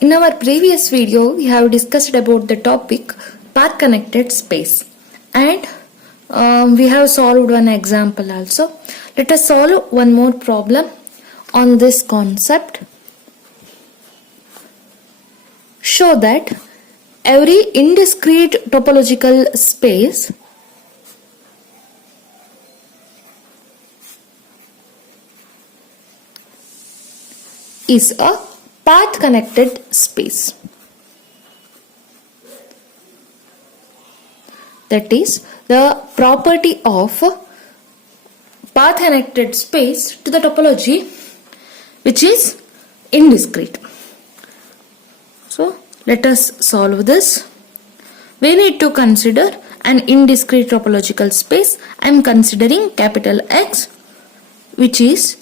In our previous video, we have discussed about the topic path connected space, and we have solved one example also. Let us solve one more problem on this concept. Show that every indiscrete topological space is a path connected space. That is the property of path connected space to the topology which is indiscrete. So let us solve this. We need to consider an indiscrete topological space. I am considering capital X, which is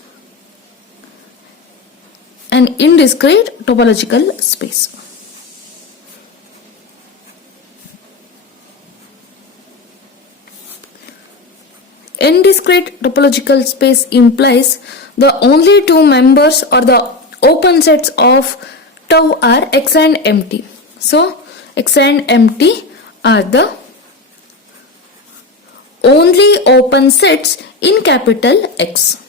an indiscrete topological space. Indiscrete topological space implies the only two members or the open sets of tau are X and MT. So X and MT are the only open sets in capital X.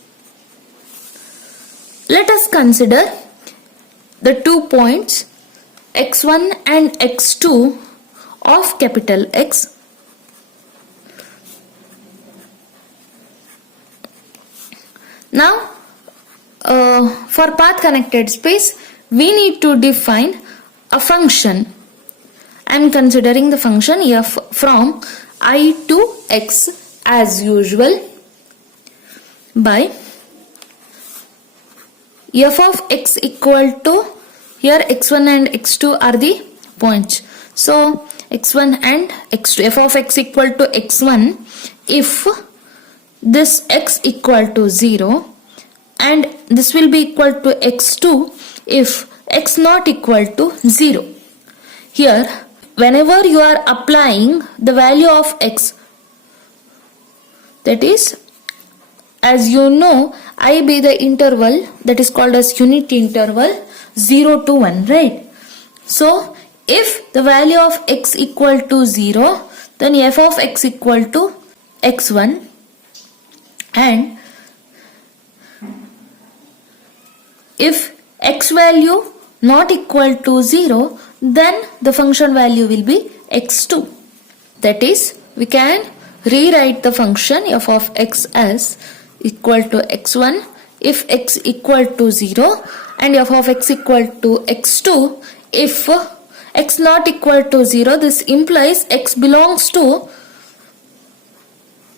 Let us consider the 2 points x1 and x2 of capital X. Now, for path connected space, we need to define a function. I am considering the function f from I to x as usual by f of x equal to, here x1 and x2 are the points. So x1 and x2, f of x equal to x1 if this x equal to 0 and this will be equal to x2 if x not equal to 0. Here whenever you are applying the value of x, that is, as you know, I be the interval that is called as unit interval 0 to 1, right? So if the value of x equal to 0, then f of x equal to x1, and if x value not equal to 0, then the function value will be x2. That is, we can rewrite the function f of x as equal to x1 if x equal to 0 and f of x equal to x2 if x not equal to 0. This implies x belongs to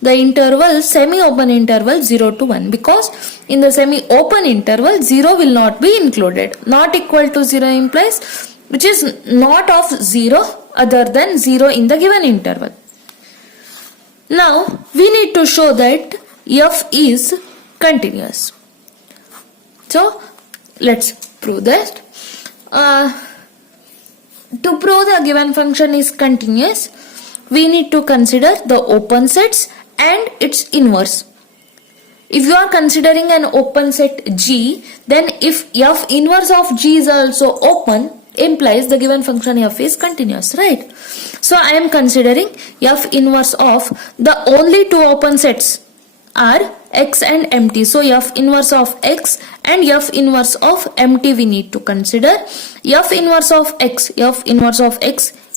the interval, semi-open interval 0 to 1, because in the semi-open interval 0 will not be included. Not equal to 0 implies which is not of 0 other than 0 in the given interval. Now we need to show that f is continuous. So let's prove that. To prove the given function is continuous, we need to consider the open sets and its inverse. If you are considering an open set G, then if f inverse of G is also open, implies the given function f is continuous, right? So I am considering f inverse of the only two open sets are x and MT. So f inverse of x and f inverse of MT we need to consider. F inverse of x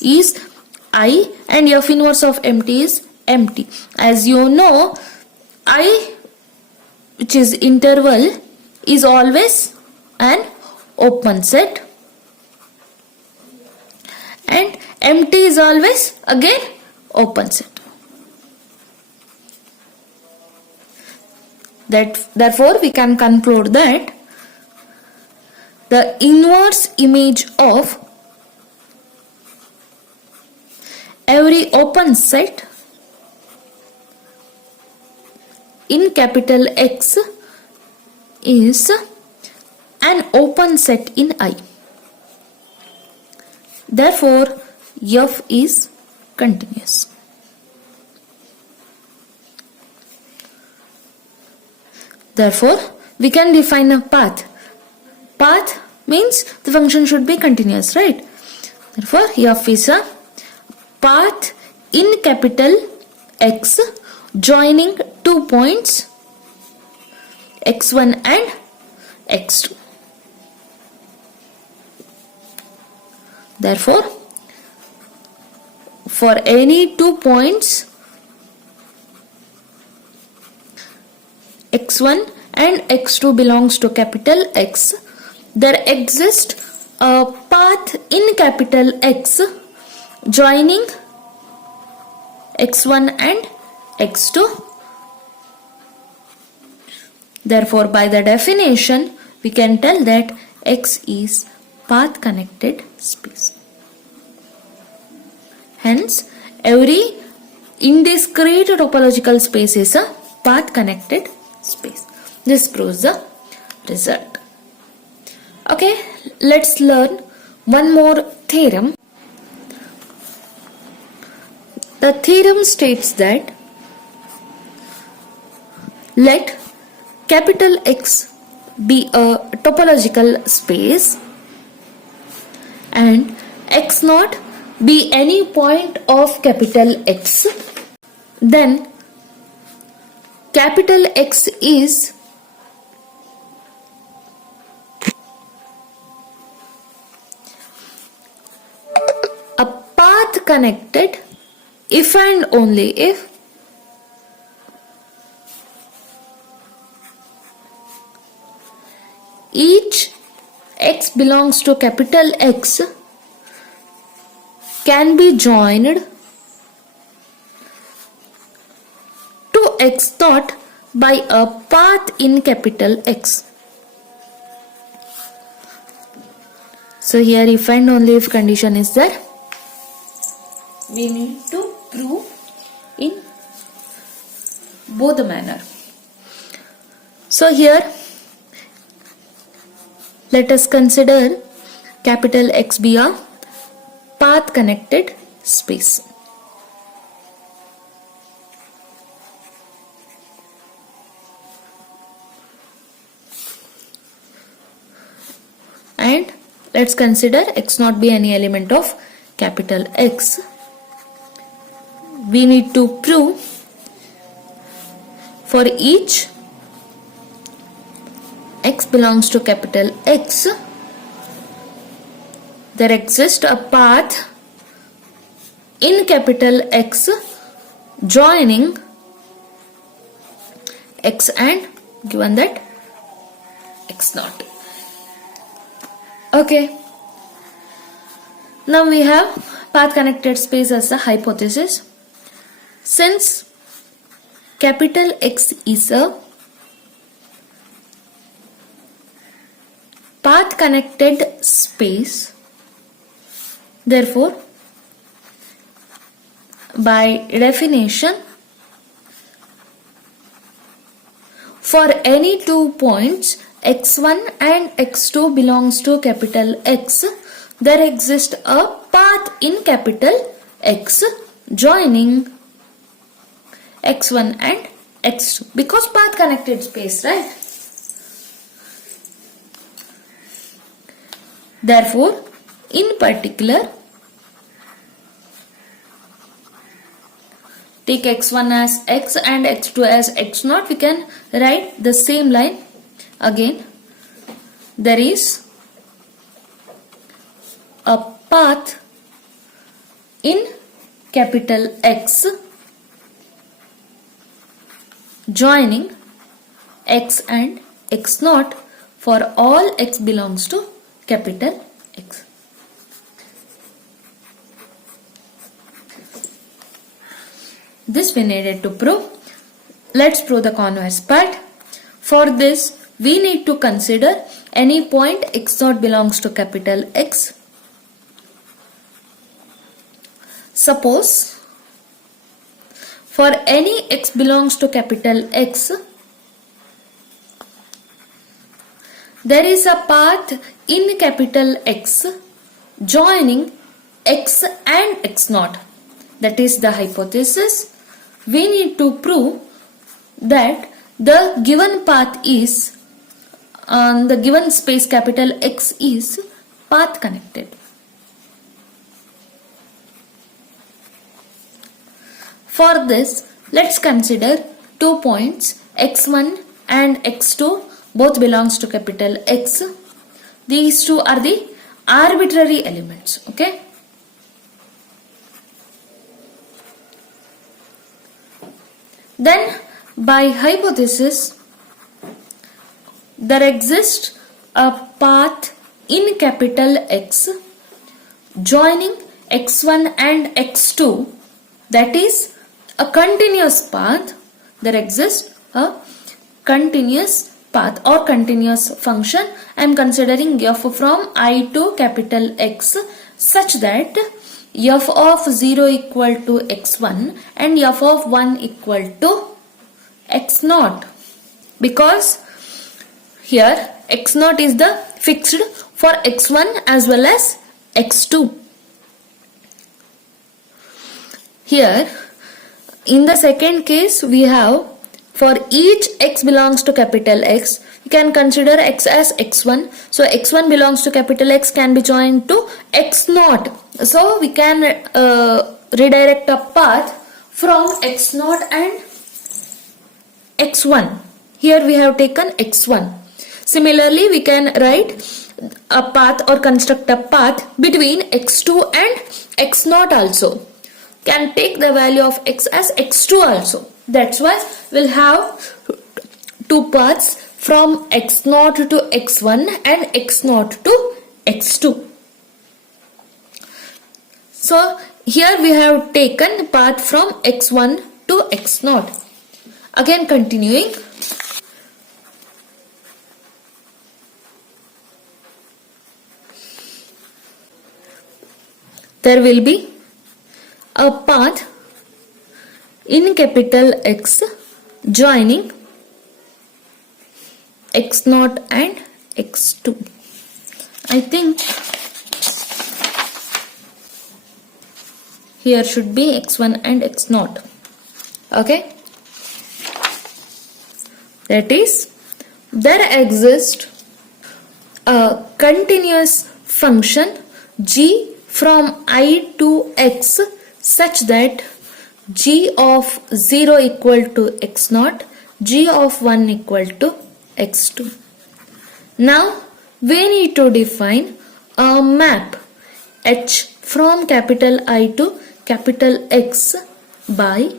is I and f inverse of MT is MT. As you know, I, which is interval, is always an open set and MT is always again open set. Therefore we can conclude that the inverse image of every open set in capital X is an open set in I. Therefore f is continuous. Therefore we can define a path. Path means the function should be continuous, right? Therefore, f is a path in capital X joining 2 points x1 and x2. Therefore, for any 2 points x1 and x2 belongs to capital X, there exists a path in capital X joining x1 and x2. Therefore, by the definition, we can tell that X is path connected space. Hence, every indiscrete topological space is a path connected space. This proves the result. Okay, let's learn one more theorem. The theorem states that let capital X be a topological space and x0 be any point of capital X, then capital X is a path connected if and only if each x belongs to capital X can be joined to x dot by a path in capital X. So here if and only if condition is there, we need to prove in both the manner. So here let us consider capital X be a path connected space. And let's consider x not be any element of capital X. We need to prove for each x belongs to capital X, there exists a path in capital X joining x and given that x0. Okay. Now we have path connected space as a hypothesis. Since capital X is a path connected space, therefore by definition for any 2 points x1 and x2 belongs to capital X, there exists a path in capital X joining x1 and x2 because path connected space, right? Therefore, in particular, take x1 as x and x2 as x0. We can write the same line again. There is a path in capital X joining x and x0 for all x belongs to capital X. This we needed to prove. Let's prove the converse part. For this, we need to consider any point x0 belongs to capital X. Suppose for any x belongs to capital X, there is a path in capital X joining x and x0. That is the hypothesis. We need to prove that the given path is on the given space capital X is path connected. For this, let's consider 2 points x1 and x2, both belongs to capital X. These two are the arbitrary elements, okay? Then by hypothesis, there exists a path in capital X joining x1 and x2, that is a continuous path. There exists a continuous path or continuous function. I am considering f from I to capital X such that f of 0 equal to x1 and f of 1 equal to x0, because here x0 is the fixed for x1 as well as x2. Here in the second case, we have for each x belongs to capital X, we can consider x as x1. So x1 belongs to capital X can be joined to x0. So we can redirect a path from x0 and x1. Here we have taken x1. Similarly, we can write a path or construct a path between x2 and x0 also. Can take the value of x as x2 also. That's why we'll have two paths from x0 to x1 and x0 to x2. So here we have taken path from x1 to x0. Again continuing. There will be a path in capital X joining x0 and x2. I think here should be x1 and x0. Okay. That is, there exists a continuous function g from I to x such that g of 0 equal to x0, g of 1 equal to x2. Now we need to define a map h from capital I to capital X by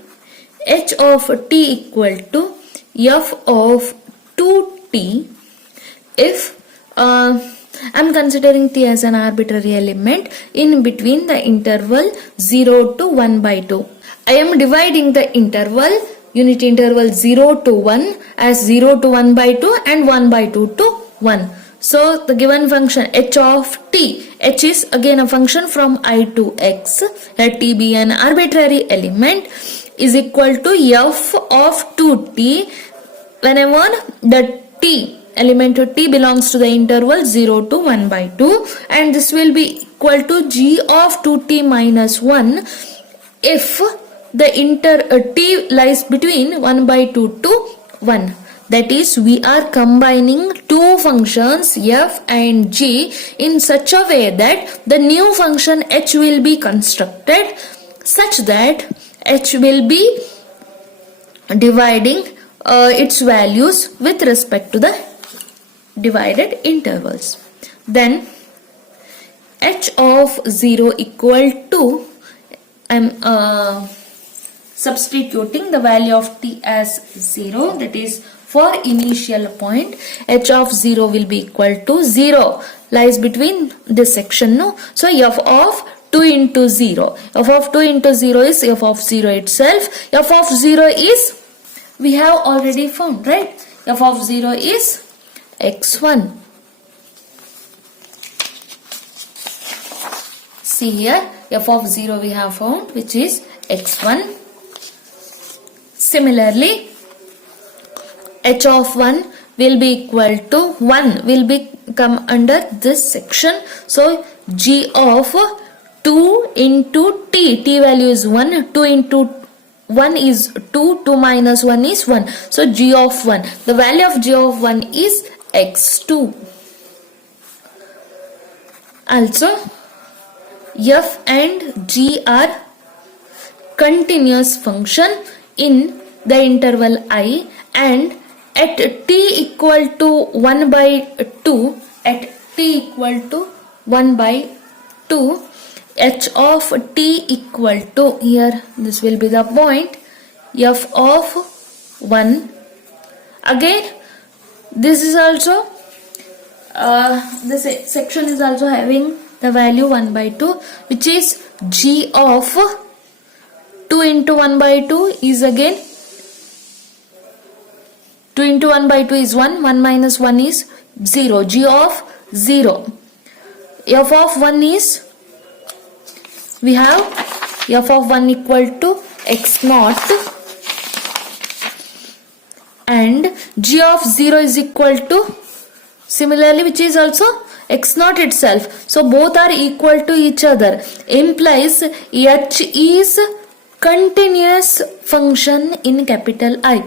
h of t equal to f of 2t if I'm considering t as an arbitrary element in between the interval 0 to 1 by 2. I am dividing the interval, unit interval 0 to 1 as 0 to 1 by 2 and 1 by 2 to 1. So the given function h of t, h is again a function from I to x, let t be an arbitrary element, is equal to f of 2t whenever the t element to t belongs to the interval 0 to 1 by 2, and this will be equal to g of 2t minus 1 if the t lies between 1 by 2 to 1. That is, we are combining two functions f and g in such a way that the new function h will be constructed such that h will be dividing its values with respect to the divided intervals. Then h of 0 equal to, I'm substituting the value of t as 0, that is for initial point h of 0 will be equal to 0, lies between this section, no? So f of 2 into 0, f of 2 into 0 is f of 0 itself. F of 0 is, we have already found, right? F of 0 is x1. See here, f of 0 we have found, which is x1. Similarly, h of 1 will be equal to 1, will come under this section. So g of 2 into t, t value is 1, 2 into 1 is 2, 2 minus 1 is 1. So g of 1, the value of g of 1 is x2. Also, f and g are continuous function in the interval I, and at t equal to 1 by 2, at t equal to 1 by 2, h of t equal to, here this will be the point, f of 1. Again, this is also this section is also having the value 1 by 2, which is g of 2 into 1 by 2 is again 2 into 1 by 2 is 1, 1 minus 1 is 0, g of 0. F of 1 is, we have f of 1 equal to x naught, and g of 0 is equal to, similarly, which is also x naught itself. So both are equal to each other, implies h is continuous function in capital I.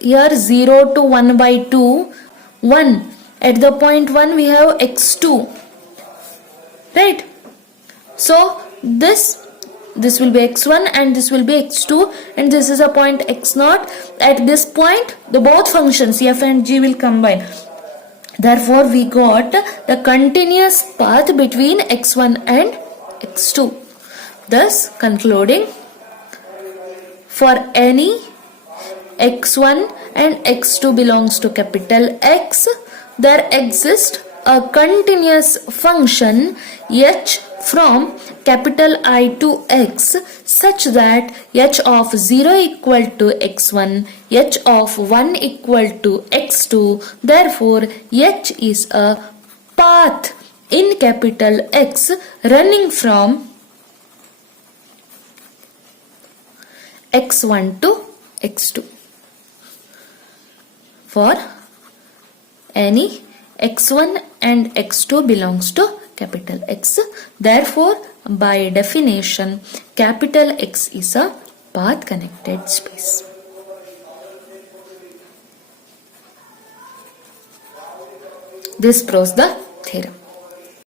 Here 0 to 1 by 2, 1. At the point 1 we have x2. Right? So this will be x1 and this will be x2, and this is a point x0. At this point the both functions f and g will combine. Therefore we got the continuous path between x1 and x2. Thus concluding, for any x1 and x2 belongs to capital X, there exists a continuous function h from capital I to x such that h of 0 equal to x1, h of 1 equal to x2. Therefore, h is a path in capital X running from x1 to x2. For any x1 and x2 belongs to capital X. Therefore, by definition, capital X is a path connected space. This proves the theorem.